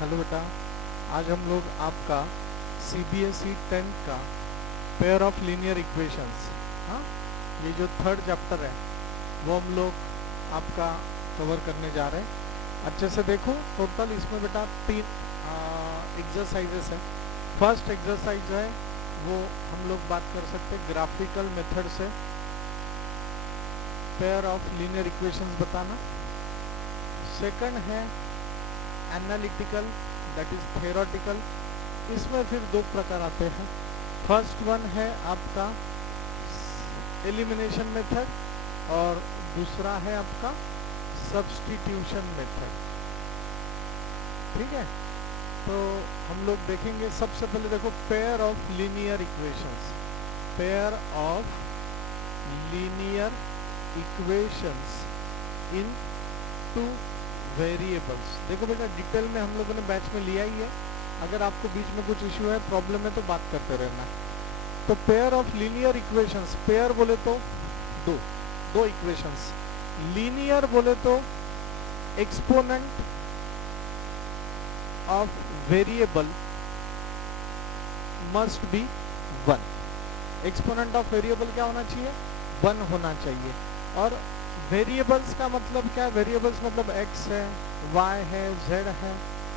Hello बेटा, आज हम लोग आपका CBSE 10th का पेयर ऑफ लीनियर इक्वेशंस, हाँ, ये जो थर्ड चैप्टर है वो हम लोग आपका कवर करने जा रहे हैं। अच्छे से देखो, टोटल इसमें बेटा 3 एक्सरसाइजेस है। फर्स्ट एक्सरसाइज जो है वो हम लोग बात कर सकते हैं ग्राफिकल मेथड से पेयर ऑफ लीनियर इक्वेशंस बताना। सेकंड है एनालिटिकल, दैट इज थ्योरेटिकल। इसमें फिर दो प्रकार आते हैं। फर्स्ट वन है आपका एलिमिनेशन मेथड और दूसरा है आपका सब्स्टिट्यूशन मेथड। ठीक है, तो हम लोग देखेंगे। सबसे पहले देखो pair of linear equations, pair of linear equations in two variables. देखो बेटा, डिटेल में हम लोगों ने बैच में लिया ही है। अगर आपको बीच में कुछ इश्यू है, प्रॉब्लम है, तो बात करते रहना। तो pair of linear equations, pair बोले तो दो इक्वेशंस, लीनियर बोले तो exponent of variable must be 1। Exponent of variable क्या होना चाहिए? 1 होना चाहिए। और वेरिएबल्स का मतलब क्या है? वेरिएबल्स मतलब x है, y है, z है,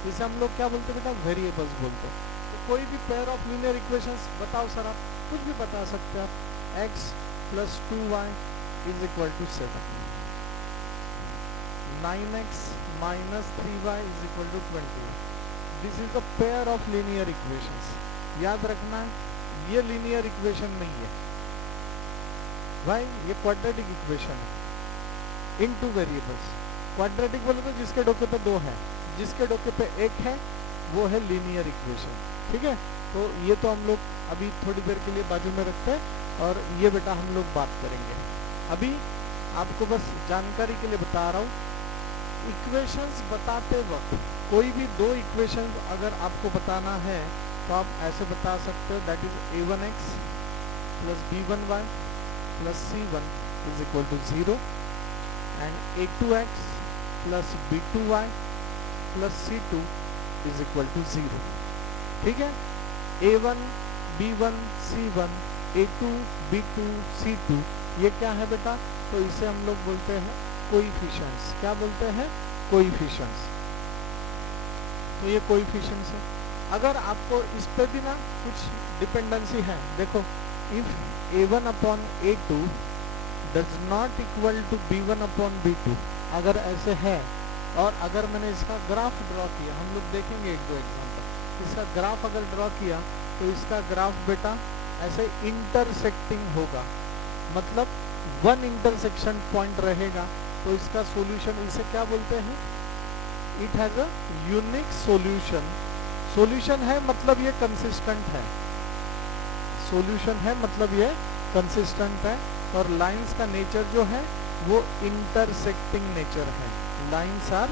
इसे हम लोग क्या बोलते हैं बेटा? वेरिएबल्स बोलते हैं। तो कोई भी पेयर ऑफ लीनियर इक्वेशंस बताओ सर, आप कुछ भी बता सकते हैं आप। x plus 2y is equal to 7, 9x minus 3y is equal to 20। This is the pair of linear equations. याद रखना, ये लीनियर इक्वेशन नहीं है भाई, ये क्वाड्रेटिक इक्वेशन है इन टू वेरिएबल्स। क्वाड्रेटिक बोले तो जिसके डोके पे 2 है, जिसके डोके पे 1 है, वो है लीनियर इक्वेशन। ठीक है, तो ये तो हम लोग अभी थोड़ी देर के लिए बाजू में रखते हैं और ये बेटा हम लोग बात करेंगे। अभी आपको बस जानकारी के लिए बता रहा हूँ, इक्वेशंस बताते वक्त कोई भी 2 इक्वेशन अगर आपको बताना है तो आप ऐसे बता सकते हो, that is a1x plus b1y plus c1 is equal to 0 and a2x plus b2y plus c2 is equal to 0। ठीक है, a1 b1 c1 a2 b2 c2 ये क्या है बेटा? तो इसे हम लोग बोलते हैं कोएफिशिएंट्स। क्या बोलते हैं? कोएफिशिएंट्स। तो ये कोएफिशिएंट्स है। अगर आपको इस पे भी ना कुछ डिपेंडेंसी है, देखो, if a1 upon a2 does not equal to b1 upon b2, अगर ऐसे है, और अगर मैंने इसका ग्राफ ड्रॉ किया, हम लोग देखेंगे 1-2 एग्जांपल। इसका ग्राफ अगर ड्रॉ किया तो इसका ग्राफ बेटा ऐसे इंटरसेक्टिंग होगा, मतलब 1 इंटरसेक्शन पॉइंट रहेगा, तो इसका सॉल्यूशन, इसे क्या बोलते हैं? It has a unique solution. Solution है मतलब ये कंसिस्टेंट है, सॉल्यूशन है मतलब ये कंसिस्टेंट है। और लाइंस का नेचर जो है वो इंटरसेक्टिंग नेचर है। Lines are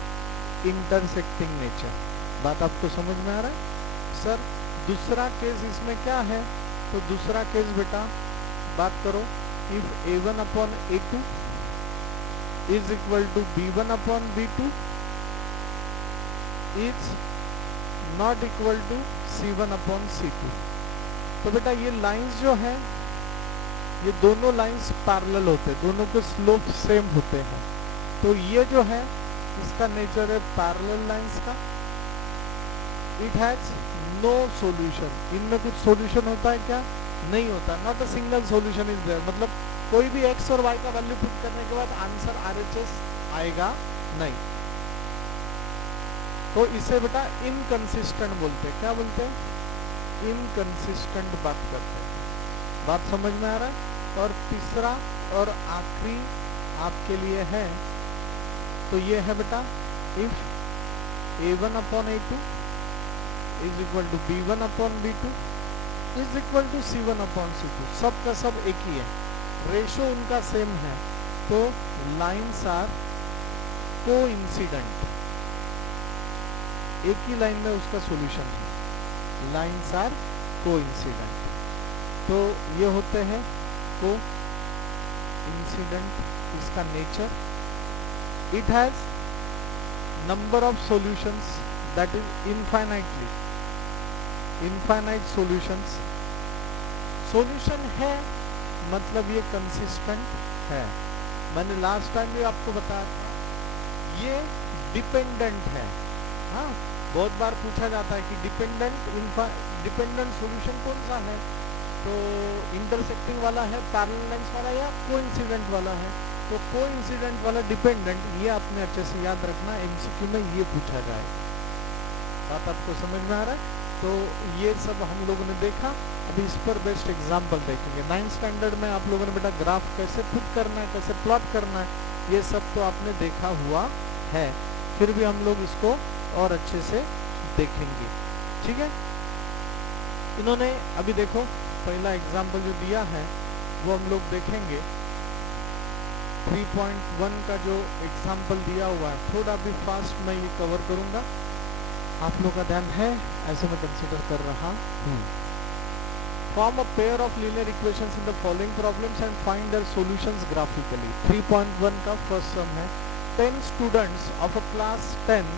intersecting nature. बात आपको समझ में आ रहा है? सर दूसरा केस इसमें क्या है? तो दूसरा केस बेटा बात करो, if a1 upon a2 is equal to b1 upon b2 is not equal to c1 upon c2। तो बेटा ये लाइंस जो है, ये दोनों लाइंस पैरेलल होते हैं, दोनों के स्लोप सेम होते हैं। तो ये जो है इसका नेचर है पैरेलल लाइंस का। It has no solution. इनमें कुछ सॉल्यूशन होता है क्या? नहीं होता। Not a single solution is there, मतलब कोई भी x और y का वैल्यू पुट करने के बाद आंसर RHS आएगा नहीं। तो इसे बेटा इनकंसिस्टेंट बोलते हैं। क्या बोलते हैं? इनकंसिस्टेंट बात करते हैं। बात समझ में आ रहा है? और तीसरा और आखिरी आपके लिए है, तो ये है बेटा, if a1 upon a2 is equal to b1 upon b2 is equal to c1 upon c2। सब का सब एक ही है, रेशो उनका सेम है, तो लाइंस आर कोइंसिडेंट। एक ही लाइन में उसका सॉल्यूशन है, लाइंस आर कोइंसिडेंट। तो ये होते हैं को इंसिडेंट, इसका nature. It has number of solutions that is infinite solutions. Solution है मतलब ये कंसिस्टेंट है। मैंने लास्ट टाइम भी आपको बताया था ये डिपेंडेंट है। हाँ, बहुत बार पूछा जाता है कि डिपेंडेंट सॉल्यूशन कौन सा है, तो इंटरसेक्टिंग वाला है, पैरेलल लाइंस वाला या कोइंसिडेंट वाला है। तो कोइंसिडेंट वाला डिपेंडेंट, ये आपने अच्छे से याद रखना, एमसीक्यू में ये पूछा जाएगा। बात आपको समझ में आ रहा है? तो ये सब हम लोगों ने देखा। अभी इस पर बेस्ट एग्जाम्पल देखेंगे। 9th स्टैंडर्ड में आप लोगों ने बेटा ग्राफ कैसे पुट करना है, कैसे प्लॉट करना है, ये सब तो आपने देखा हुआ है, फिर भी हम लोग इसको और अच्छे से देखेंगे। ठीक है, इन्होंने अभी देखो पहला एग्जाम्पल जो दिया है वो हम लोग देखेंगे। 3.1 का जो एग्जाम्पल दिया हुआ है, थोड़ा भी फास्ट मैं ये कवर करूंगा, आप लोग का ध्यान है, ऐसे मैं कंसिडर कर रहा हूँ। Form a pair of linear equations in the following problems and find their solutions graphically. 3.1 का फर्स्ट सम है। 10 students of a class 10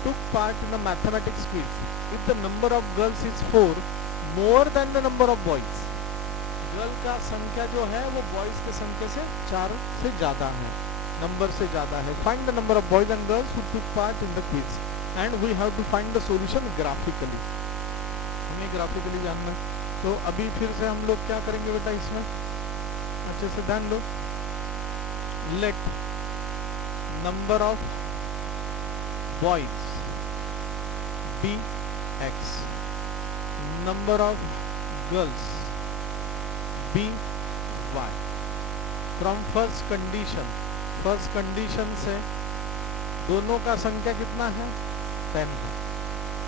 took part in a mathematics quiz. If the number of girls is 4 more than the number of boys, girl का संख्या जो है वो boys के संख्या से 4 से ज्यादा है, नंबर से ज्यादा है। Find the number of boys and girls who took part in the quiz and we have to find the solution graphically. हमें ग्राफिकली जानना। तो अभी फिर से हम लोग क्या करेंगे बेटा, इसमें अच्छे से ध्यान लो। Let number of boys be x, number of girls be y. From first condition से दोनों का संख्या कितना है, 10 है।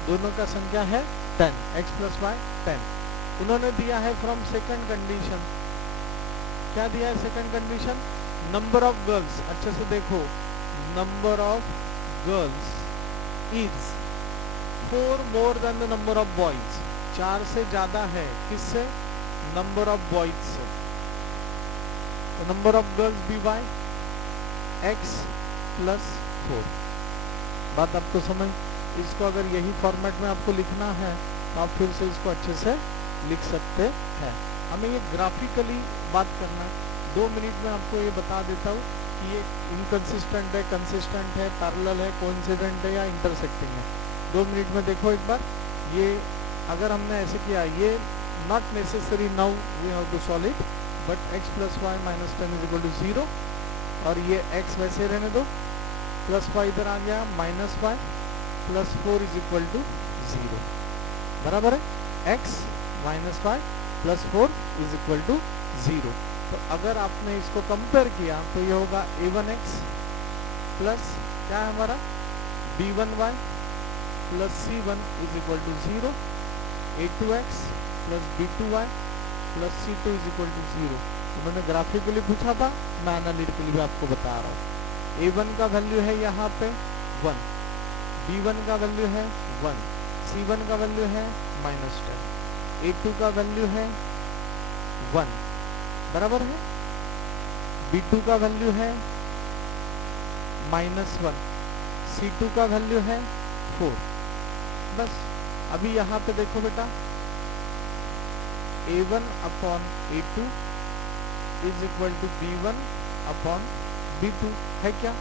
दोनों का संख्या है 10, x प्लस वाई 10। उन्होंने दिया है फ्रॉम सेकंड कंडीशन, क्या दिया है second condition, number of girls. अच्छे से देखो, number of girls is 4 more than the number of boys, 4 से ज्यादा है किससे, नंबर ऑफ बॉयज से। Number of girls be y x plus 4। बात आपको समझ, इसको अगर यही फॉर्मेट में आपको लिखना है तो आप फिर से इसको अच्छे से लिख सकते हैं। हमें ये ग्राफिकली बात करना है। 2 मिनट में आपको ये बता देता हूँ कि ये इनकंसिस्टेंट है, कंसिस्टेंट है, पैरेलल है, कोइंसिडेंट है या इंटरसेक्टिंग है। 2 मिनट में देखो एक बार। ये अगर हमने ऐसे किया, ये not necessary now we have to solve it, but x plus y minus 10 is equal to 0, और ये x वैसे रहने दो, प्लस वाई इधर आ गया, minus y plus 4 is equal to 0, बराबर है। x minus y plus 4 is equal to 0। तो अगर आपने इसको कंपेयर किया तो ये होगा a1x प्लस क्या है हमारा b1y plus c1 is equal to 0, a2x plus b2y plus c2 is equal to 0। उन्होंने ग्राफिकली पूछा था, मैं एनालिटिकली भी आपको बता रहा हूँ। a1 का वैल्यू है यहाँ पे 1, b1 का वैल्यू है 1, c1 का वैल्यू है -10, a2 का वैल्यू है 1, बराबर है। b2 का वैल्यू है -1, c2 का वैल्यू है 4। बस अभी यहाँ पे देखो बेटा, a1 upon a2 is equal to b1 upon b2 है क्या,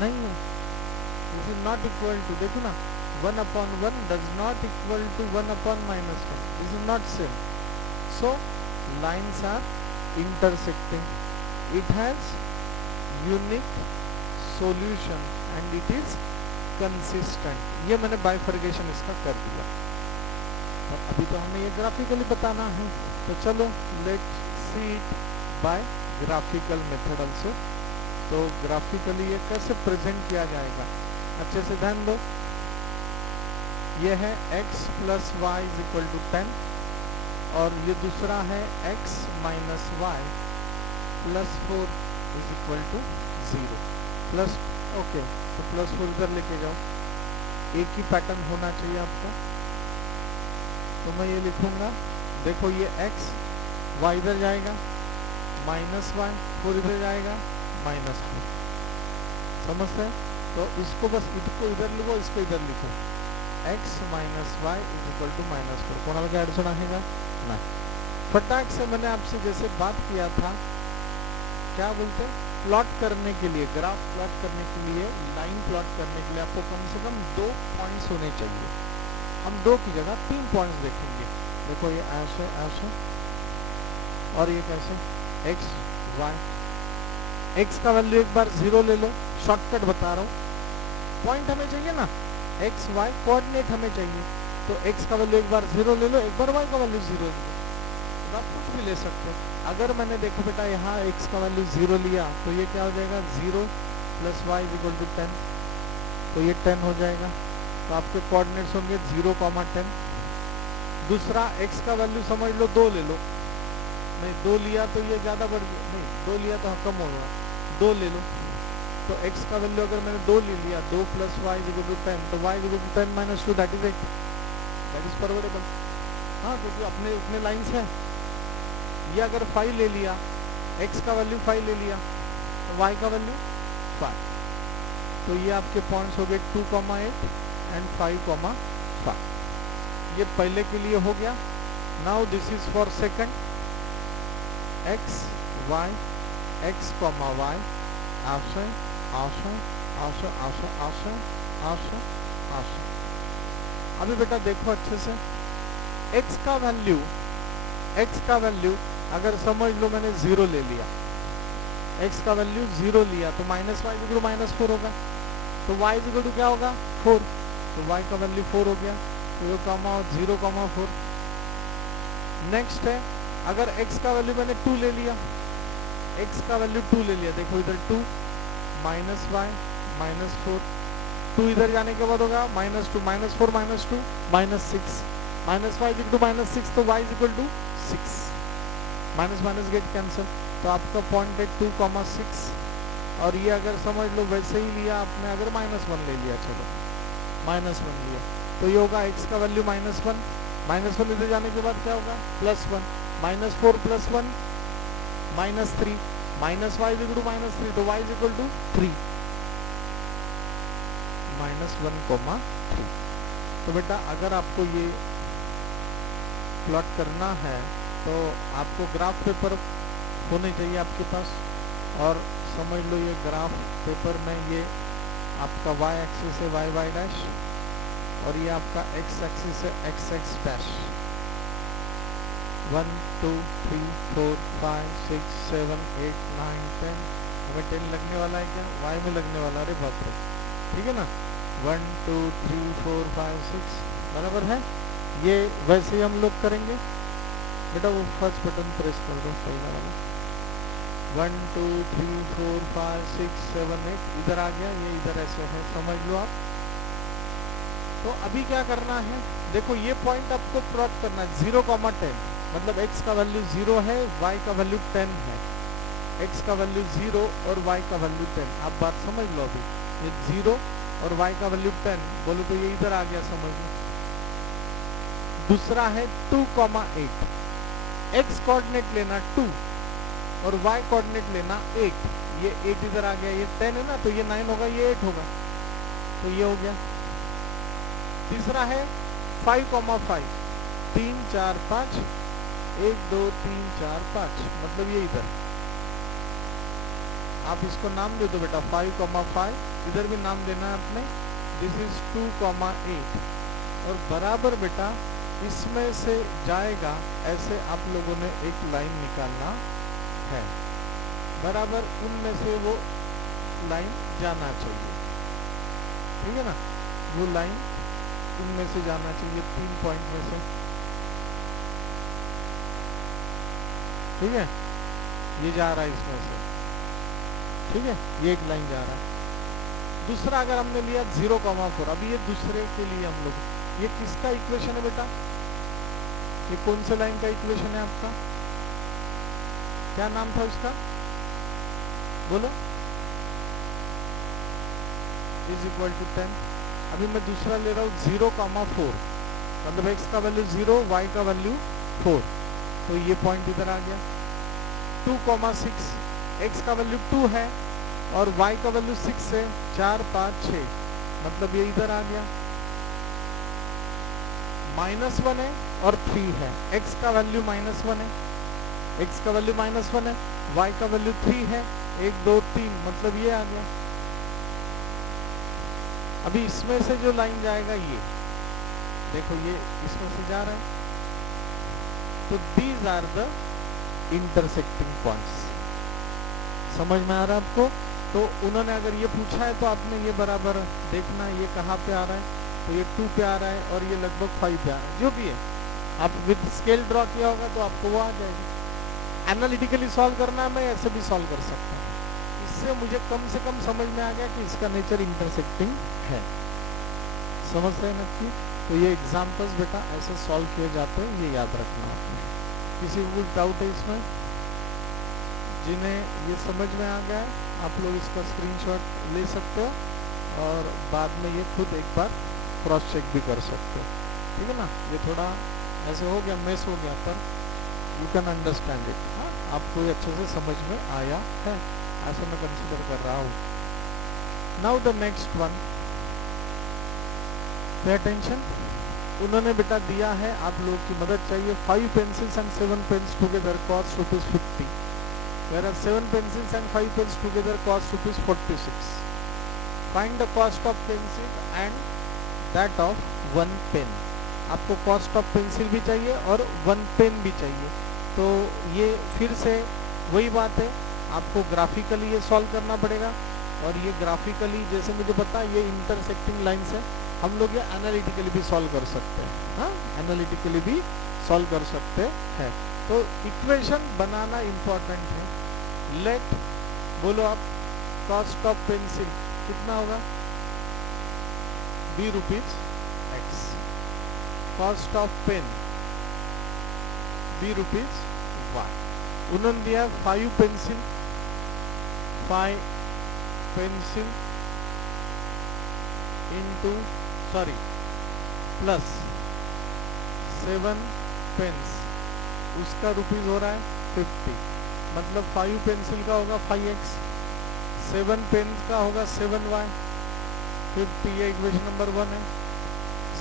नहीं है। This is not equal to, देखो ना, 1 upon 1 does not equal to 1 upon -10. This is not same. So lines are intersecting. It has unique solution and it is consistent. ये मैंने bifurcation इसका कर दिया। तो अभी तो हमें ये ग्राफिकली बताना है, तो चलो let's see it by graphical method also. तो ग्राफिकली ये कैसे प्रेजेंट किया जाएगा, अच्छे से ध्यान दो। ये है x plus y is equal to 10, और ये दूसरा है x minus y plus 4 is equal to 0 plus, okay, तो प्लस 4 इधर लेके जाओ, एक ही पैटर्न होना चाहिए आपका। तो मैं ये लिखूंगा, देखो ये x, y इधर जाएगा, माइनस वाई, 4 इधर जाएगा, -4। समझते हैं? तो इसको बस इसको इधर लिखो, इसको इधर लिखो, x minus y is equal to -4। कोणाला काय अडचण आहे का? नाही। फटाक से मैंने आपसे जैसे बात किया था, क्या बोलते हैं, प्लॉट करने के लिए, ग्राफ प्लॉट करने के लिए, लाइन प्लॉट करने के लिए आपको कम से कम 2 पॉइंट्स होने चाहिए। हम 2 की जगह 3 पॉइंट्स देखेंगे। देखो ये ऐसे ऐसे और ये कैसे, x y, x का वैल्यू एक बार 0 ले लो, शॉर्टकट बता रहा हूँ, पॉइंट हमें चाहिए ना, x y कोऑर्डिनेट हमें चाहिए, तो x का वैल्यू एक बार 0 ले लो, एक बार y का वैल्यू 0 ले लो, तो आप कुछ भी ले सकते हो। अगर मैंने देखो बेटा यहाँ x का वैल्यू 0 लिया तो ये क्या हो जाएगा, 0 plus y is equal to 10, तो ये 10 हो जाएगा। तो आपके कोऑर्डिनेट्स होंगे 0,10। दूसरा x का वैल्यू समझ लो 2 ले लो, नहीं 2 लिया तो ये ज़्यादा बढ़ गया, नहीं 2 लिया तो कम हो गया, 2 ले लो, तो x का वैल्यू अगर मैंने 2 ले लिया, 2 plus y is equal to 10, तो y is equal to 10 minus 2 that is 8, that is favourable. हाँ, क्योंकि अपने उतने लाइन्स हैं। ये अगर 5 ले लिया, x का वैल्यू 5 ले लिया, तो y का वैल्यू 5, तो ये आपके पॉइंट्स हो गए 2,8 एंड 5,5। ये पहले के लिए हो गया। Now this is for second, x y, x, y, ऐसे ऐसे ऐसे ऐसे ऐसे ऐसे ऐसे। अभी बेटा देखो अच्छे से, x का वैल्यू अगर समझ लो मैंने 0 ले लिया, x का वैल्यू 0 लिया, तो माइनस वाई इक्वल टू -4 होगा, तो y इक्वल टू क्या होगा, 4, तो y का वैल्यू 4 हो गया, तो ये कॉमा 0,4। नेक्स्ट है, अगर x का वैल्यू मैंने 2 ले लिया, x का वैल्यू 2 ले लिया, देखो इधर 2 माइनस वाई -4, 2 इधर जाने के बाद होगा -2 -4 -2 -6, माइनस वाई इक्वल टू -6, तो y is equal to 6, minus minus get cancel, तो आपका पॉइंट है 2,6। और ये अगर समझ लो वैसे ही लिया आपने, अगर -1 ले लिया, चलो -1 लिया, तो ये होगा x का वैल्यू -1, -1 इधर जाने के बाद क्या होगा, +1, -4 + 1 -3, माइनस वाई इक्वल टू -3, तो y इज इक्वल टू 3, -1,3। तो बेटा अगर आपको ये प्लॉट करना है तो आपको ग्राफ पेपर होने चाहिए आपके पास, और समझ लो ये ग्राफ पेपर में ये आपका y एक्सिस है y डैश, और ये आपका x एक्सिस है x डैश। 1 2 3 4 5 6 7 8 9 10, हमें 10 लगने वाला है क्या, y में लगने वाला, अरे बाप रे, ठीक है ना। 1 2 3 4 5 6 बराबर है। ये वैसे ही हम लोग करेंगे बेटा, वो फर्स्ट बटन प्रेस कर दो पहला वाला, 1 2 3 4 5 6 7 8 इधर आ गया, ये इधर ऐसे है, समझ लो आप। तो अभी क्या करना है, देखो ये पॉइंट आपको प्लॉट करना है 0,10, मतलब x का वैल्यू 0 है, y का वैल्यू 10 है, x का वैल्यू 0 और y का वैल्यू 10। आप बात समझ लो, अभी ये 0 और y का वैल्यू 10 बोले तो ये इधर आ गया, समझ लो। दूसरा है 2,8, x कोऑर्डिनेट लेना 2 और y कोऑर्डिनेट लेना 8, ये 8 इधर आ गया, ये 10 है ना, तो ये 9 होगा, ये 8 होगा, तो ये हो गया। तीसरा है 5,5, 3 4 5, 1 2 3 4 5, मतलब ये इधर, आप इसको नाम दे दो बेटा 5,5, इधर भी नाम देना है आपने, दिस इज 2,8, और बराबर बेटा इसमें से जाएगा, ऐसे आप लोगों ने एक लाइन निकालना है, बराबर उनमें से वो लाइन जाना चाहिए, ठीक है ना, वो लाइन इनमें से जाना चाहिए, 3 पॉइंट में से, ठीक है, ये जा रहा है इसमें से, ठीक है, ये एक लाइन जा रहा है। दूसरा अगर हमने लिया 0,4, अभी ये दूसरे के लिए हम लोग, ये किसका इक्वेशन है बेटा, ये कौन से लाइन का इक्वेशन है आपका, क्या नाम था उसका, बोलो, इज इक्वल टू 10। अभी मैं दूसरा ले रहा हूँ 0,4, मतलब x का वैल्यू 0, y का वैल्यू 4, तो ये पॉइंट इधर आ गया। 2,6, x का वैल्यू 2 है, और y का वैल्यू 6 है, 4 5 6, मतलब ये इधर आ गया। -1 है और 3 है, x का वैल्यू -1 है, x का वैल्यू -1 है, y का वैल्यू 3 है, 1 2 3, मतलब ये आ गया। अभी इसमें से जो लाइन जाएगा ये देखो, ये इसमें से जा रहा है, तो these are the intersecting points. समझ में आ रहा है आपको? तो उन्होंने अगर ये पूछा है तो आपने ये बराबर देखना ये कहाँ पे आ रहा है, तो ये 2 पे आ रहा है और ये लगभग 5 पे आ रहा है, जो भी है आप विद स्केल ड्रॉ किया होगा तो आपको वो आ जाएगा। एनालिटिकली सॉल्व करना है, मैं ऐसे भी सॉल्व कर सकता हूँ। इससे मुझे कम से कम समझ में आ गया कि इसका नेचर इंटरसेक्टिंग है। समझते हैं ना कि तो ये एग्जाम्पल्स बेटा ऐसे सॉल्व किए जाते हैं, ये याद रखना आपने। किसी को कुछ डाउट है इसमें? जिन्हें ये समझ में आ गया है आप लोग इसका स्क्रीनशॉट ले सकते हो और बाद में ये खुद एक बार क्रॉस चेक भी कर सकते हो, ठीक है ना। ये थोड़ा ऐसे हो गया, मिस हो गया, पर यू कैन अंडरस्टैंड इट। हाँ, आपको ये अच्छे से समझ में आया है, ऐसा मैं कंसिडर कर रहा हूँ। Now the next one, pay attention. उन्होंने बेटा दिया है, आप लोगों की मदद चाहिए। 5 pencils and 7 pens together cost ₹50, whereas 7 pencils and 5 pens together cost ₹46. Find the cost of pencil and that of 1 pen. आपको कॉस्ट ऑफ पेंसिल भी चाहिए और 1 पेन भी चाहिए। तो ये फिर से वही बात है, आपको ग्राफिकली ये सॉल्व करना पड़ेगा। और ये ग्राफिकली जैसे मुझे पता है ये इंटरसेक्टिंग लाइन्स है, हम लोग ये एनालिटिकली भी सॉल्व कर सकते हैं। हाँ, एनालिटिकली भी सॉल्व कर सकते हैं। तो इक्वेशन बनाना इम्पोर्टेंट है। लेट बोलो आप, कॉस्ट ऑफ पेंसिल कितना होगा? ₹B x। Cost of pen ₹B y। उन्होंने दिया 5 पेंसिल इंटू प्लस 7 पेन्स, उसका रुपीज हो रहा है 50, मतलब 5 पेंसिल का होगा 5x, 7 पेन का होगा 7y, 50। ये इक्वेशन नंबर 1 है।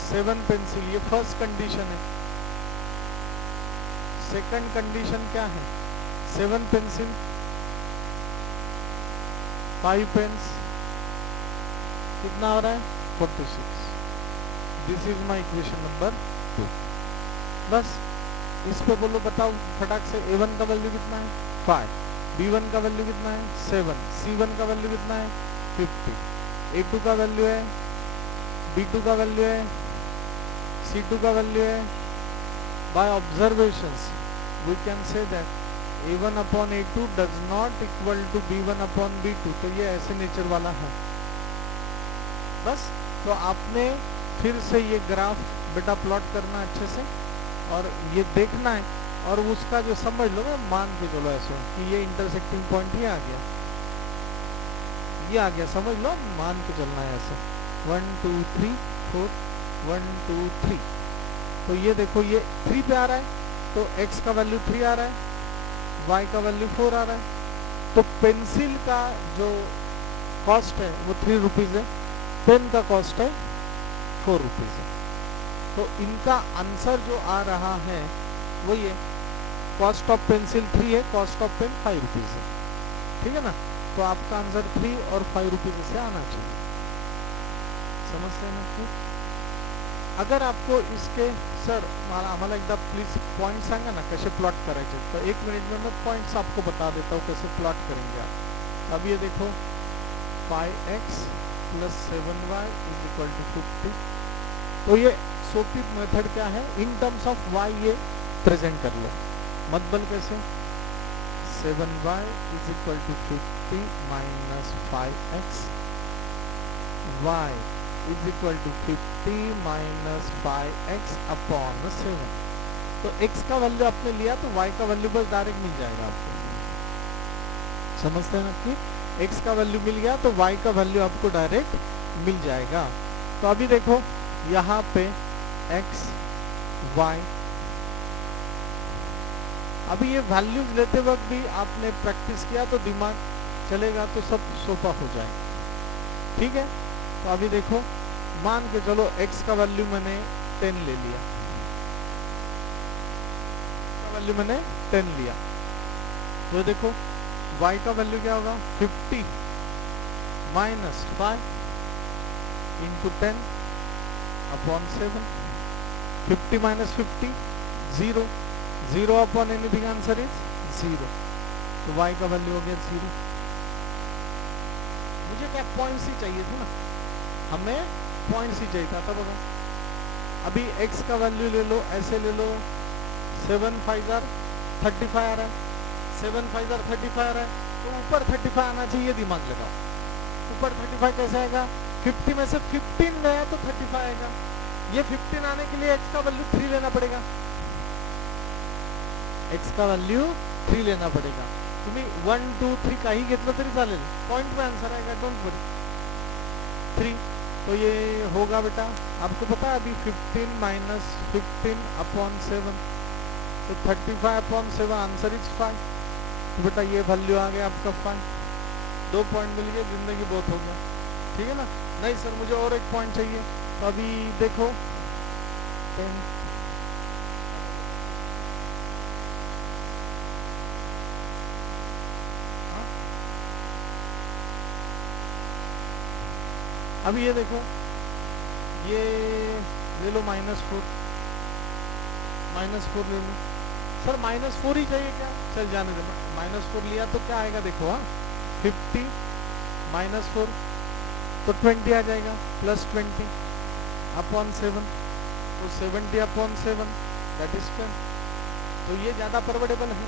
7 पेंसिल, ये फर्स्ट कंडीशन है। सेकंड कंडीशन क्या है? 7 पेंसिल 5 पेन्स, कितना हो रहा है? 46। This is my equation number 2। बस इस पे बोलो, बताओ फटाक से। A1 का वैल्यू कितना है? 5। B1 का वैल्यू कितना है? 7। C1 का वैल्यू कितना है? 50। A2 का वैल्यू है, B2 का वैल्यू है, C2 का वैल्यू है। By observations we can say that A1 upon A2 does not equal to B1 upon B2। तो ये ऐसे नेचर वाला है। बस तो आपने फिर से ये ग्राफ बेटा प्लॉट करना अच्छे से और ये देखना है, और उसका जो समझ लो ना, मान के चलो ऐसे कि ये इंटरसेक्टिंग पॉइंट ही आ गया, ये आ गया, समझ लो, मान के चलना है ऐसे। 1 2 3 4 1 2 3। तो ये देखो ये 3 पे आ रहा है, तो x का वैल्यू 3 आ रहा है, y का वैल्यू 4 आ रहा है। तो पेंसिल का जो कॉस्ट है वो ₹3 है, पेन का कॉस्ट है ₹4 है। तो इनका आंसर जो आ रहा है वो ये, कॉस्ट ऑफ पेंसिल 3 है, कॉस्ट ऑफ पेन ₹5 है, ठीक है ना। तो आपका आंसर 3 और ₹5 से आना चाहिए। समझते हैं ना? अगर आपको इसके सर आम्हाला एकदा प्लीज पॉइंट सांगा ना कैसे प्लॉट करायचे, तो 1 मिनट में मैं पॉइंट्स आपको बता देता हूँ कैसे प्लॉट करेंगे आप। अब ये देखो 5x + 7y = 50। तो ये सोपी मेथड क्या है, इन टर्म्स ऑफ y ये प्रेजेंट कर लो। मत बल कैसे, 7y = 50 - 5x, y = 50 - 5x upon 7। तो x का वैल्यू आपने लिया तो y का वैल्यू बस डायरेक्ट मिल जाएगा आपको। समझते हैं ना कि x का वैल्यू मिल गया तो y का वैल्यू आपको डायरेक्ट मिल जाएगा। तो अभी देखो यहाँ पे x y, अभी ये वैल्यूज लेते वक्त भी आपने प्रैक्टिस किया तो दिमाग चलेगा तो सब सोफा हो जाएगा। ठीक है, तो अभी देखो, मान के चलो x का वैल्यू मैंने 10 ले लिया, वैल्यू मैंने 10 लिया, तो देखो y का वैल्यू क्या होगा, 50 minus 5 into 10 upon 7। 50 minus 50 0, 0 upon anything, answer is 0, तो y का वैल्यू हो गया 0। मुझे क्या पॉइंट्स ही चाहिए था ना, हमें पॉइंट्स ही चाहिए था। तब अभी x का वैल्यू ले लो, ऐसे ले लो, 7 5 35 आ रहा है, 7 5 35 आ रहा है, तो ऊपर 35 आना चाहिए, दिमाग लगाओ। ऊपर 35 कैसे आएगा, 50 में से 15 गया तो 35 आएगा। ये 15 आने के लिए x का वैल्यू 3 लेना पड़ेगा, x का वैल्यू 3 लेना पड़ेगा। तुम्ही 1 2 3 काही घेतलं तरी चालेल, पॉइंट में आंसर आएगा, डोंट वरी। 3, तो ये होगा बेटा, आपको पता है अभी 15 माइनस 15 अपॉन 7, तो 35 अपॉन 7, आंसर इज 5। तो बेटा ये वैल्यू आ गया आपका 5, 2 पॉइंट मिल गए, जिंदगी बहुत हो गया। ठीक है ना, नहीं सर मुझे और 1 पॉइंट चाहिए, तो अभी देखो 10, अभी ये देखो, ये ले लो -4, -4 ले लो। सर -4 ही चाहिए क्या, चल जाने दो, -4 लिया तो क्या आएगा देखो, हाँ 50 -4 तो 20 आ जाएगा, प्लस 20 अपॉन 7, तो 70 अपॉन 7 दैट इज 10। तो ये ज़्यादा परवडेबल है।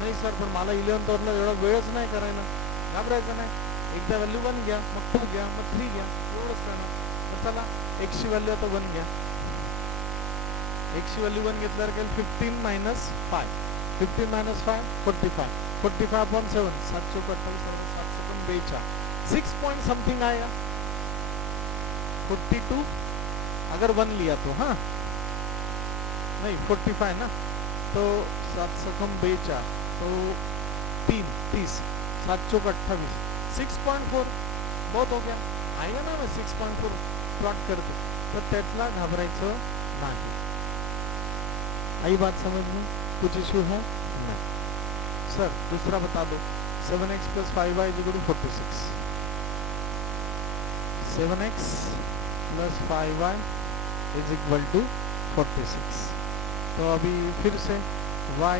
नाही सर पण मला 11th वरला एवढा वेळच नाही करायला, घाबरायचं नाही, एकदा व्हॅल्यू 1 घ्या, मग 2 घ्या, मग 3 घ्या, एवढंच करणार। तर चला x ची व्हॅल्यू आता 1 घ्या, x ची व्हॅल्यू 1 घेतल्यावर काय 15 माइनस 5, 15 माइनस 5 45, 45 अपॉन 7 7 चौक 28 और 7 से कम 42, 6 पॉइंट समथिंग आएगा, 42 अगर 1 लिया तो, हाँ नहीं 45 ना, तो 7 से कम 42, तो 3 30, 7 चौक 28, 6.4 बहुत हो गया, आएगा ना, मैं 6.4 प्लॉट करते, तर त्यातला घाबरायचं नाही। आई बात समझ में, कुछ इश्यू है नहीं। सर दूसरा बता दो, 7x plus 5y is equal to 46, 7x plus 5y is equal to 46। तो अभी फिर से y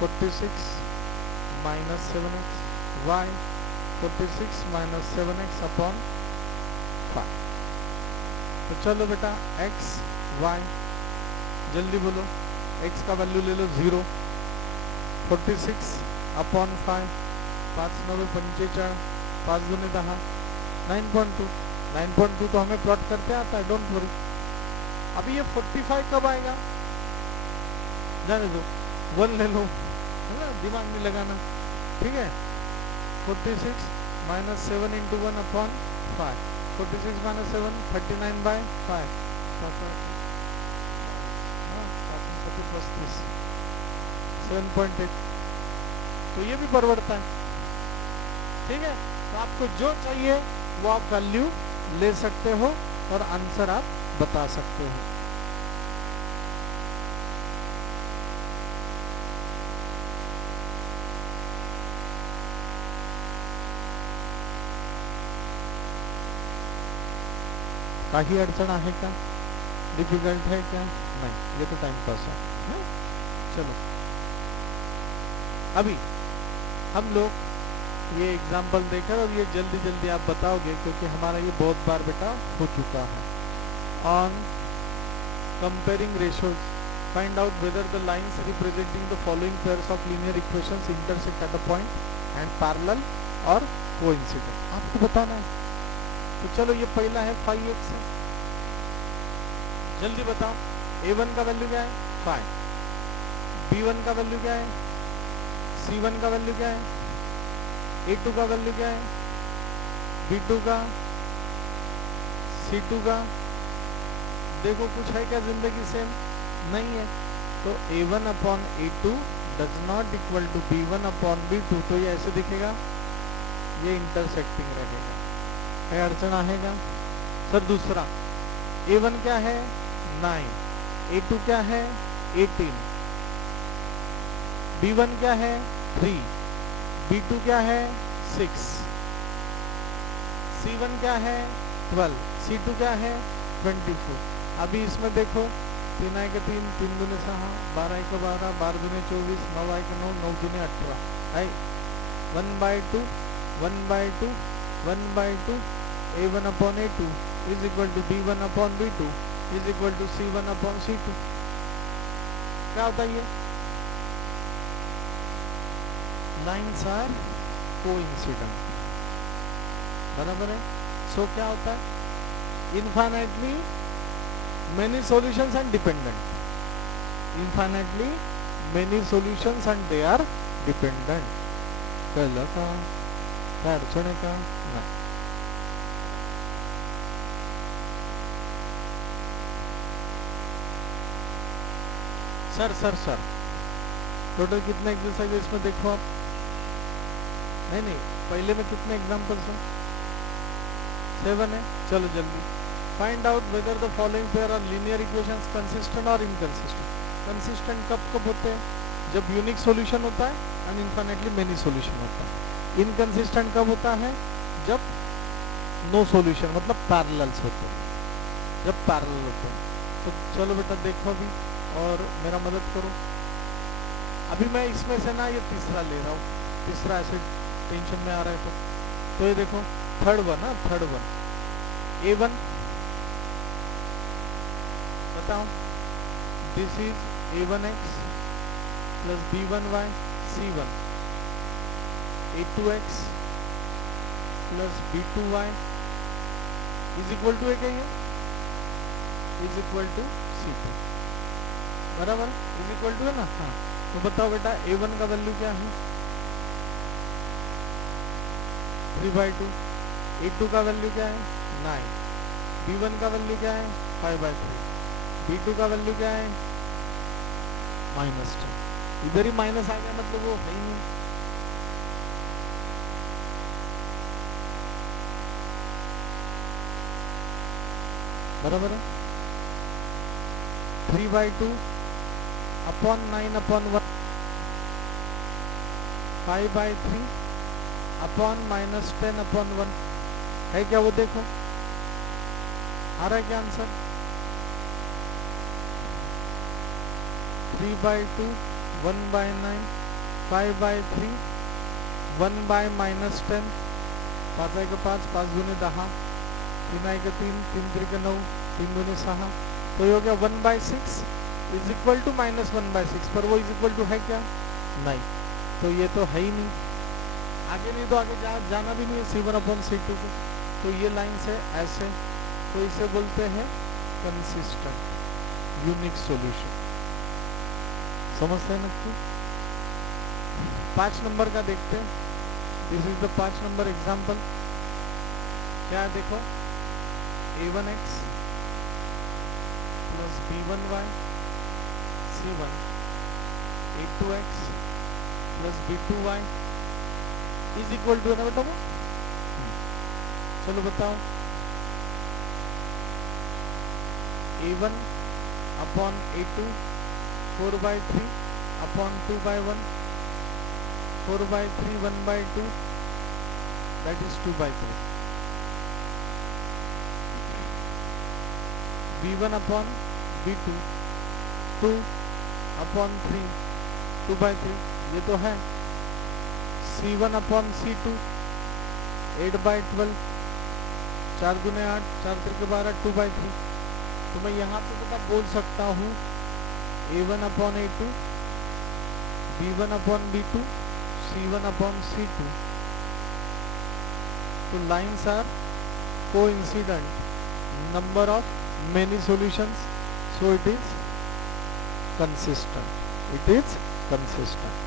46 minus 7x, y 46 minus 7x upon 5। तो चलो बेटा x y जल्दी बोलो, x का वैल्यू ले लो 0, 46 अपॉन 5, 5 9 45, 5 दूनी 10, 9.2, 9.2 तो हमें प्लॉट करते आता है, डोंट वरी। अभी ये 45 कब आएगा, जाने दो, 1 ले लो, है ना, दिमाग नहीं लगाना, ठीक है। 46 minus 7 into 1 upon 5, 46 minus 7 39 by 5, 7.8, तो ये भी परवड़ता है। ठीक है, तो आपको जो चाहिए वो आप वैल्यू ले सकते हो और आंसर आप बता सकते हो। काही अड़चन है क्या, डिफिकल्ट है क्या, नहीं, ये तो टाइम पास है। चलो अभी हम लोग ये एग्जाम्पल देकर, और ये जल्दी जल्दी आप बताओगे क्योंकि हमारा ये बहुत बार बेटा हो चुका है। On comparing ratios, find out whether the lines representing the following pairs of linear equations intersect at a point and parallel और कोइंसिडेंट, आपको बताना है। तो चलो ये पहला है 5x है, जल्दी बताओ, a1 का वैल्यू क्या है 5, b1 का वैल्यू क्या है, c1 का वैल्यू क्या है, a2 का वैल्यू क्या है, b2 का, c2 का। देखो कुछ है क्या जिंदगी सेम नहीं है, तो a1 upon a2 does not equal to b1 upon b2, तो ये ऐसे दिखेगा, ये इंटरसेक्टिंग रहेगा। है अड़चन आएगा सर। दूसरा a1 क्या है 9, a2 क्या है 18, b1 क्या है 3, b2 क्या है 6, c1 क्या है 12, c2 क्या है 24। अभी इसमें देखो 3 आए के 3, 3 दूने 6, 12 के 12, 12 दूने 24, 9 आए के 9, 9 दूने 18 है 1/2, 1/2, 1/2 a1 upon a2 is equal to b1 upon b2 is equal to c1 upon c2। क्या होता है ये? लाइन्स आर कोइंसिडेंट, बराबर है। सो क्या होता है? Infinitely many solutions and dependent, infinitely many solutions and they are dependent। कळलं का? काय अडचण आहे का? नाही। सर सर सर टोटल कितने एक्सरसाइज इसमें देखो आप? नहीं नहीं, पहले में कितने एग्जाम्पल्स हैं? 7 है। चलो जल्दी। Find out whether the following pair are linear equations consistent और इनकंसिस्टेंट। कंसिस्टेंट कब कब होते हैं? जब यूनिक सॉल्यूशन होता है एंड इनफाइनाइटली मेनी सॉल्यूशन होता है। इनकंसिस्टेंट कब होता है? जब नो सॉल्यूशन, मतलब पैरेलल्स होते हैं, जब पैरेलल होते हैं। तो चलो बेटा देखो अभी और मेरा मदद करो। अभी मैं इसमें से ना ये तीसरा ले रहा हूँ, तीसरा ऐसे टेंशन में आ रहा है तो ये देखो third one, third one a1 बताओ, this is a1x plus b1y c1, a2x plus b2y is equal to क्या है? इज इक्वल टू c2, बराबर इज इक्वल टू है ना। हाँ तो बताओ बेटा a1 का वैल्यू क्या है? 3/2। a2 का वैल्यू क्या है? 9। b1 का वैल्यू क्या है? 5/3। b2 का वैल्यू क्या है? -10। इधर ही माइनस आ गया, मतलब वो है ही नहीं। बराबर है। 3/2 अपॉन 9 अपॉन 1, 5/3 अपॉन -10 अपॉन 1 है क्या? वो देखो आ रहा है क्या आंसर? 3/2, 1/9, 5/3, 1/-10, 5 के 5, 5 दूने 10, 3 के 3, 3 3 9, 3 दूने 6, तो ये हो गया 1/6 इज इक्वल टू -1/6। पर वो इज इक्वल टू है क्या? नहीं, तो ये तो है ही नहीं। आगे नहीं तो आगे जाना भी नहीं है c1 अपॉन c2 को। तो ये लाइन से ऐसे, तो इसे बोलते हैं कंसिस्टेंट यूनिक सॉल्यूशन। समझते हैं ना? 5 नंबर का देखते हैं। This is the 5 number example. क्या है देखो, a1x plus b1y c1, a2x plus b2y is equal to है ना बेटा वो? चलो बताओ, a1 upon a2 4/3 upon 2/1, 4/3 1/2 that is 2/3। b1 upon b2 2 upon 3 2/3 ये तो है। c1 upon c2 8/12, 4 दूने 8, 4 3 12, 2/3। तो मैं यहाँ पे बेटा बोल सकता हूँ a1 upon a2, b1 upon b2, c1 upon c2। तो lines are coincident, number of many solutions, so it is consistent, it is consistent।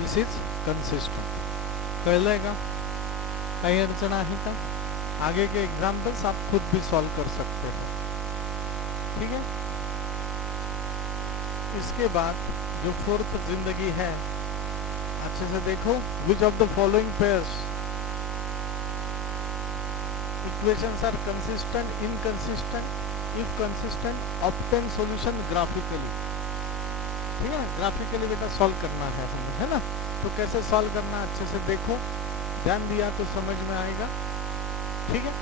This is consistent. कळलंय का? काही अडचण आहे का? आगे के एग्जाम्पल्स आप खुद भी सॉल्व कर सकते हो. ठीक है. इसके बाद जो फोर्थ जिंदगी है, अच्छे से देखो. Which of the following pairs equations are consistent, inconsistent, if consistent obtain solution graphically. ठीक है. ग्राफिकली बेटा सॉल्व करना है हमें, है ना. तो कैसे सॉल्व करना अच्छे से देखो, ध्यान दिया तो समझ में आएगा. ठीक है.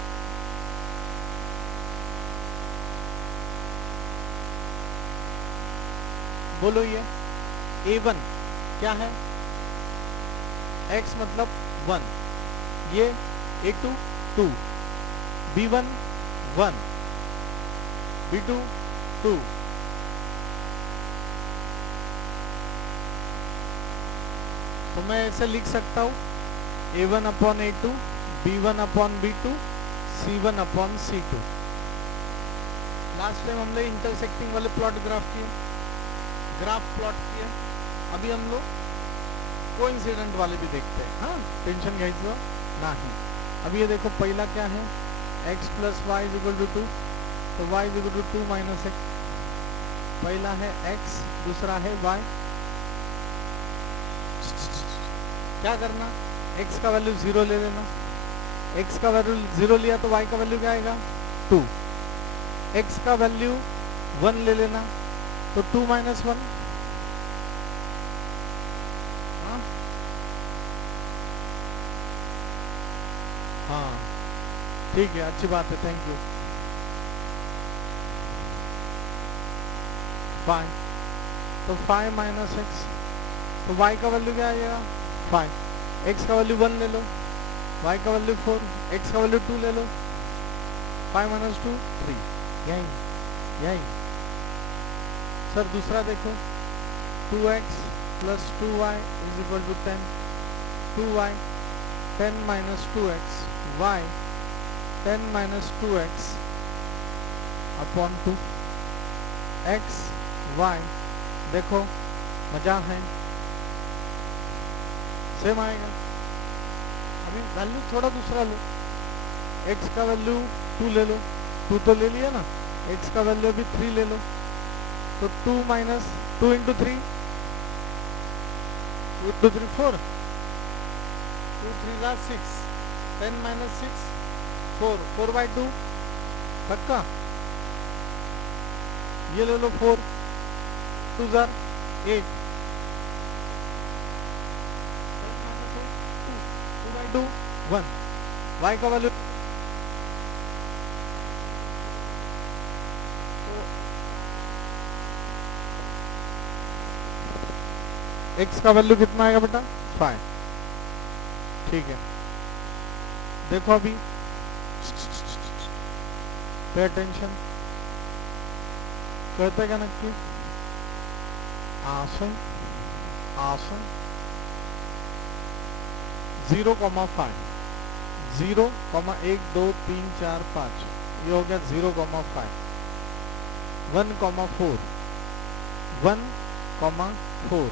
बोलो ये A1 क्या है? X मतलब 1, ये A2 2, B1 1, B2 2. तो मैं ऐसे लिख सकता हूँ A1 upon A2, B1 upon B2, C1 upon C2. Last time हम लोग इंटरसेक्टिंग वाले प्लॉट ग्राफ प्लॉट किए. अभी हम लोग कोइंसिडेंट वाले भी देखते हैं. हाँ, टेंशन घ्यायचं नाही. अभी ये देखो पहला क्या है, x plus y is equal to 2. तो y is equal to 2 minus x. पहला है x, दूसरा है y. क्या करना, x का वैल्यू 0 ले लेना. x का वैल्यू 0 लिया तो y का वैल्यू क्या आएगा 2. x का वैल्यू 1 ले लेना तो 2 माइनस 1. हाँ ठीक है, अच्छी बात है, थैंक यू. 5, तो 5 माइनस एक्स, तो y का वैल्यू क्या आएगा 5. x का वैल्यू 1 ले लो, y का वैल्यू 4, x का वैल्यू 2 ले लो. 5 माइनस 2 3. यही सर. दूसरा देखो 2x plus 2y is equal to 10. 2y 10 minus 2x, y 10 minus 2x upon 2. x y देखो मजा है, सेम आएगा. अभी वैल्यू थोड़ा दूसरा लो. x का वैल्यू 2 ले लो, 2 तो ले लिया ना. x का वैल्यू भी 3 ले लो. तो 2 माइनस 2 इंटू 3, 2 इंटू 3 4, 2 3 जा 6, 10 माइनस 6 4, 4 बाई 2 पक्का. ये ले लो 4, 2 जार 8, 2 बाई 2 1. y का वैल्यू x का वैल्यू कितना आएगा बेटा 5. ठीक है. देखो अभी पे अटेंशन, कहते का नक्की आसन 0,5, 0, 1 2 3 4 5, ये हो गया 0,5. 1,4, 1,4,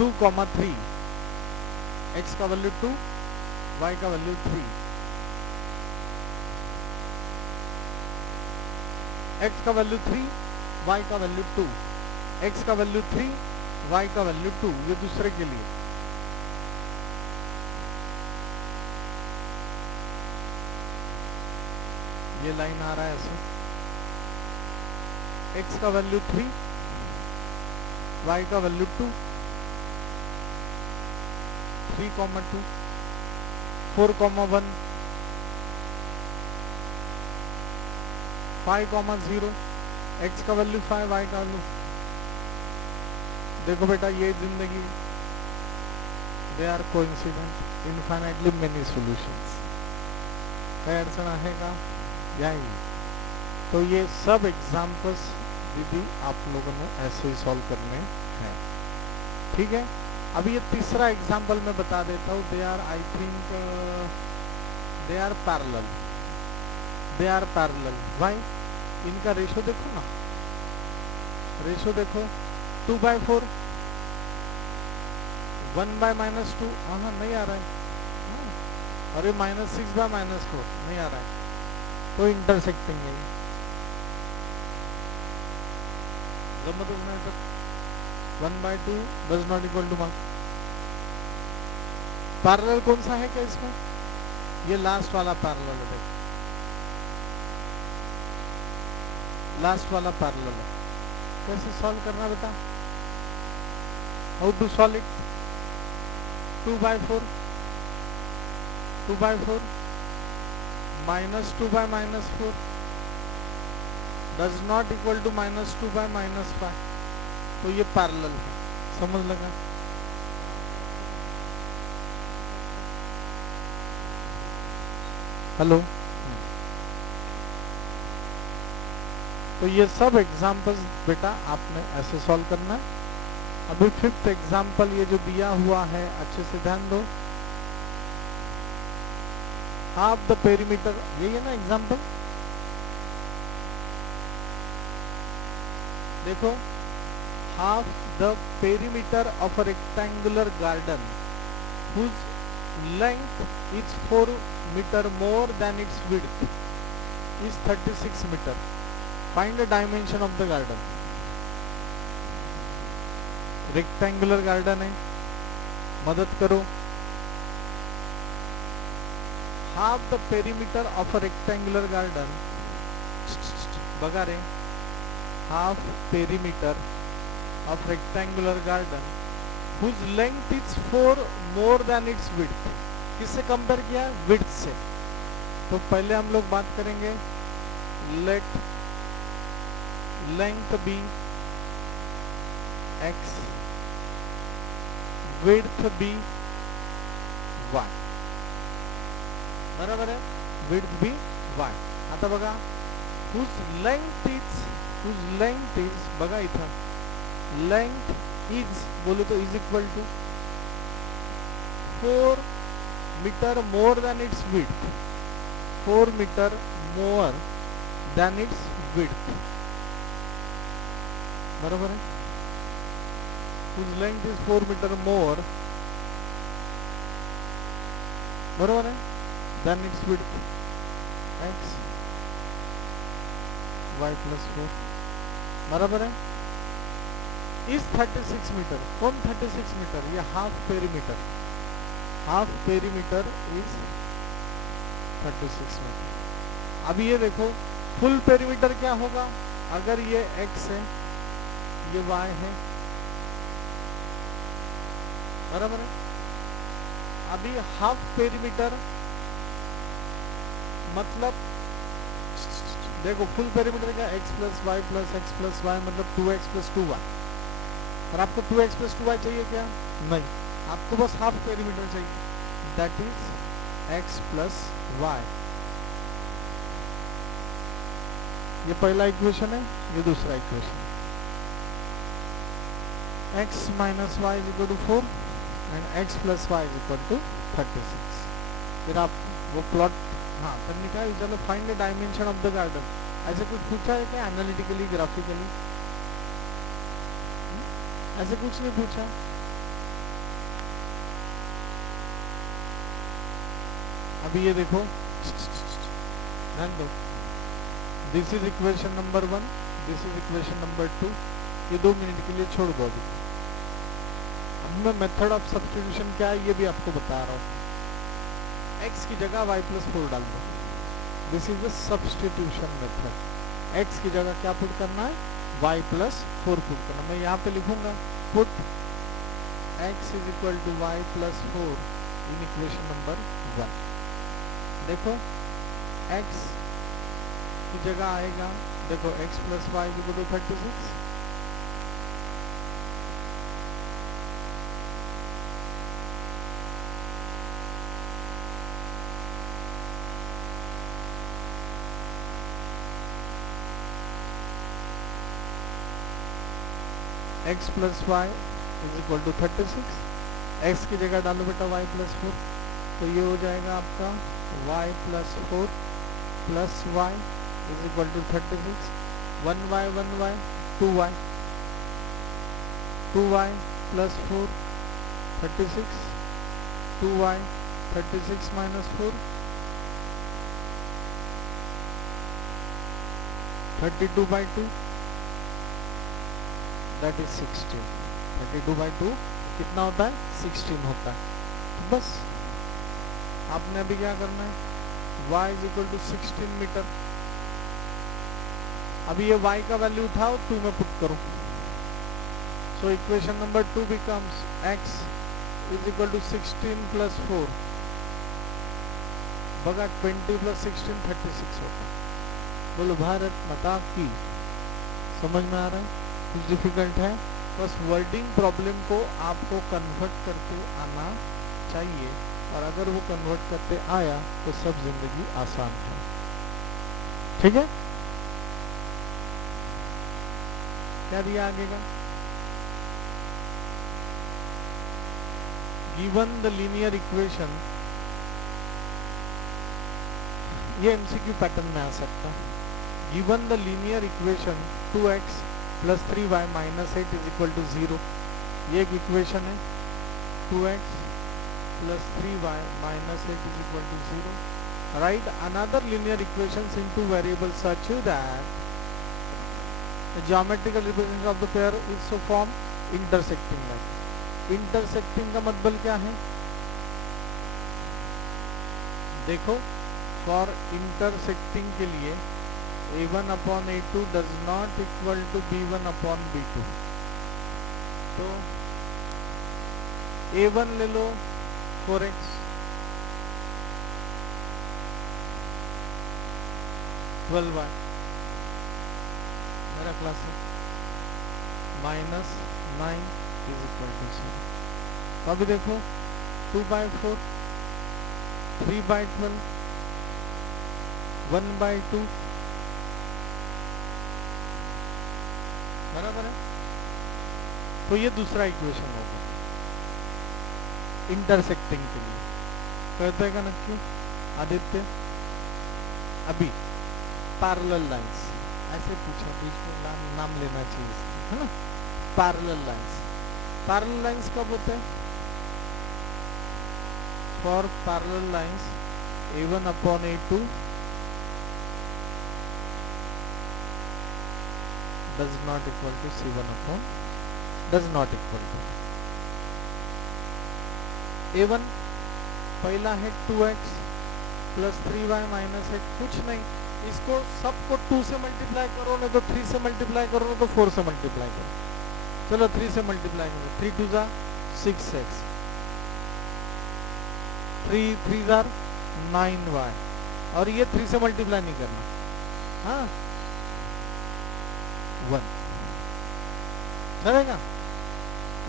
2,3, x का वैल्यू 2, y का वैल्यू 3. x का वैल्यू 3, y का वैल्यू 2, x का वैल्यू 3, y का वैल्यू 2. ये दूसरे के लिए. ये लाइन आ रहा है ऐसे, x का वैल्यू 3, y का वैल्यू 2, 3,2, 4,1, 5,0, x का वैल्यू 5, y का वैल्यू. देखो बेटा ये जिंदगी, they are coincident, infinitely many solutions. काय अडचण आहे का? यही. तो ये सब एग्जाम्पल्स दीदी आप लोगों ने ऐसे ही सॉल्व करने हैं. ठीक है. अभी ये तीसरा एग्जाम्पल मैं बता देता हूँ. They are I think they are parallel. भाई इनका रेशो देखो ना, रेशो देखो 2/4, 1 बाय माइनस टू, हाँ नहीं आ रहा है, हाँ। और ये -6 बाय -4 नहीं आ रहा है, तो इंटरसेक्टिंग है, गम्मत नहीं सर। 1/2 does not equal to 1। Parallel कौन सा है क्या इसमें? ये लास्ट वाला पैरेलल है, लास्ट वाला पैरेलल है। कैसे सॉल्व करना बेटा? How to solve it? 2/4 -2 by -4 does not equal to -2 by -5, तो ये पैरेलल है, समझ लगा? हेलो, तो ये सब एग्जाम्पल्स बेटा आपने ऐसे सॉल्व करना है। अभी 5th एग्जाम्पल ये जो दिया हुआ है, अच्छे से ध्यान दो। हाफ द पेरीमीटर, यही है ना एग्जाम्पल? देखो, half the perimeter of a rectangular garden whose length is 4 meter more than its width is 36 meter. Find the dimension of the garden. Rectangular garden है, मदद करो। Half the perimeter of a rectangular garden, बगा रहे, half perimeter of rectangular garden whose length is 4 more than its width. किससे compare किया? width से। तो पहले हम लोग बात करेंगे, let length be x, width be y, बराबर है? width be y. आता बघा, whose length is बघा इथं, length is बोलो तो is equal to 4 meter more than its width, 4 meter more than its width, बराबर है? whose length is 4 meter more, बराबर है, than its width, x y plus 4, बराबर है? इस 36 मीटर, कौन 36 मीटर? ये half perimeter, half perimeter is 36 metre. अब ये देखो, फुल पेरीमीटर क्या होगा? अगर ये x है, ये y है, बराबर है? अभी हाफ पेरीमीटर मतलब देखो, फुल पेरीमीटर क्या? x plus y plus x plus y, मतलब 2x प्लस 2y। और आपको 2x प्लस 2y चाहिए क्या? नहीं, आपको बस हाफ पेरीमीटर चाहिए, that is x plus y. ये पहला इक्वेशन है, ये दूसरा equation. x minus y is equal to 4 and x plus y is equal to 36। फिर आप वो प्लॉट, हाँ करने का, चलो find the dimension of the garden. ऐसे कुछ पूछा है क्या एनालिटिकली, ग्राफिकली? ऐसे कुछ नहीं पूछा। अभी ये देखो, ध्यान दो, this is equation number 1, this is equation number 2। ये 2 मिनट के लिए छोड़ दो अभी। अब मैं मेथड ऑफ सब्स्टिट्यूशन क्या है ये भी आपको बता रहा हूँ। x की जगह y प्लस 4 डाल दो, this is the substitution method. x की जगह क्या पुट करना है? y प्लस 4 पुट करना। मैं यहाँ पे लिखूंगा, put x is equal to y plus 4 in equation number 1। देखो, x की जगह आएगा, देखो x plus y is equal to 36, x plus y is equal to 36। x की जगह डालो बेटा y प्लस 4, तो ये हो जाएगा आपका y plus 4 plus y is equal to 36। 1y 2y, 2y plus 4 36, 2y, 36 minus 4, 32 by 2, that is 16. 32 by 2 कितना होता है? 16 होता है। तो बस आपने अभी क्या करना है, y is equal to 16 metre. अभी ये y का वैल्यू उठाओ, 2 में पुट करो। So equation number 2 becomes x is equal to 16 plus 4 बगा 20 प्लस 16 36 होता है। बोलो भारत माता की। समझ में आ रहा है? कुछ डिफिकल्ट है? बस वर्डिंग प्रॉब्लम को आपको कन्वर्ट करते आना चाहिए, और अगर वो कन्वर्ट करते आया तो सब जिंदगी आसान है। ठीक है? क्या दिया आगे का? गिवन द लीनियर इक्वेशन, ये एमसीक्यू पैटर्न में आ सकता है। Given the linear equation 2x plus 3y minus 8 is equal to 0, ये एक इक्वेशन है। 2x plus 3y minus 8 is equal to 0. Write another linear equations into variables such that the geometrical representation of the pair is so form intersecting line. Intersecting का मतलब क्या है? देखो, for intersecting के लिए a1 upon a2 does not equal to b1 upon b2. तो a1 ले लो 4x, 12y मेरा classic, minus 9 is equal to 0। तो अभी देखो 2 by 4, 3 by 12, 1 by 2 बराबर है। तो ये दूसरा इक्वेशन होगा इंटरसेक्टिंग के लिए। कहते हैं नक्की आदित्य, अभी पैरेलल लाइंस ऐसे पूछा, बीच में नाम लेना चाहिए, है ना? पैरेलल लाइंस, पैरेलल लाइंस कब होते हैं? For parallel lines a1 upon a2 does not equal to c1 upon, does not equal to a1 पहला है 2x प्लस 3y माइनस 8, कुछ नहीं, इसको सबको 2 से मल्टीप्लाई करो, नहीं तो 3 से मल्टीप्लाई करो, नहीं तो 4 से मल्टीप्लाई करो। चलो 3 से मल्टीप्लाई करो, 3 2 जा 6x, 3 3 जा 9y, और ये 3 से मल्टीप्लाई नहीं करना, हाँ 1 चलेगा,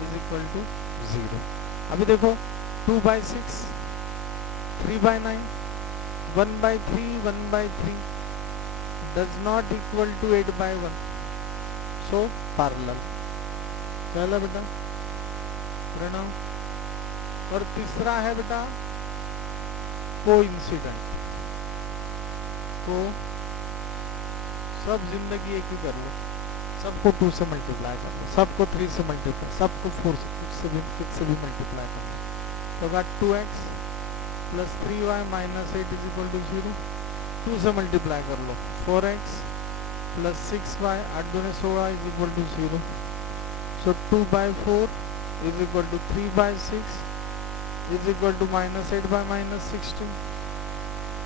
इज इक्वल टू 0। अभी देखो 2 by 6, 3 by 9, 1 by 3, 1 by 3 does not equal to 8 by 1. So parallel. पहला बेटा प्रणव, और तीसरा है बेटा कोइंसिडेंट। को सब जिंदगी एक ही कर लो, सबको 2 से मल्टीप्लाई कर लो, सबको 3 से मल्टीप्लाई, सबको 4 से, कुछ से भी मल्टीप्लाई कर लो। तो 2x plus 3y minus 8 is equal to 0, 2 से मल्टीप्लाई कर लो, 4x प्लस 6y 8 दूने 16 is equal to 0। So 2 by 4 is equal to 3 by 6 is equal to minus 8 by minus 16।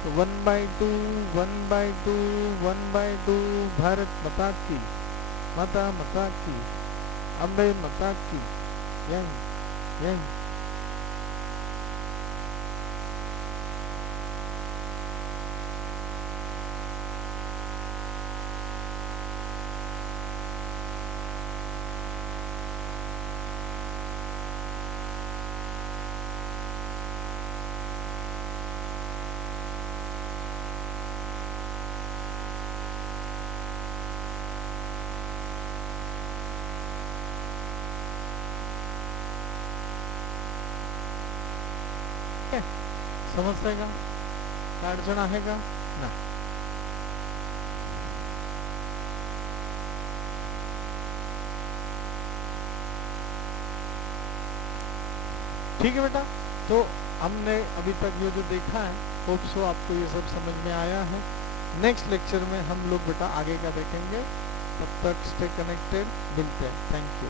तो 1 by 2, 1 by 2, 1 by 2, भारत माता की, माता माता की, अम्बे माता की, यही यही। समजतंय का? काय अडचण आहे का? ना ठीक है बेटा, तो हमने अभी तक ये जो देखा है, होप सो आपको ये सब समझ में आया है। नेक्स्ट लेक्चर में हम लोग बेटा आगे का देखेंगे। तब तक स्टे कनेक्टेड, मिलते हैं। Thank you.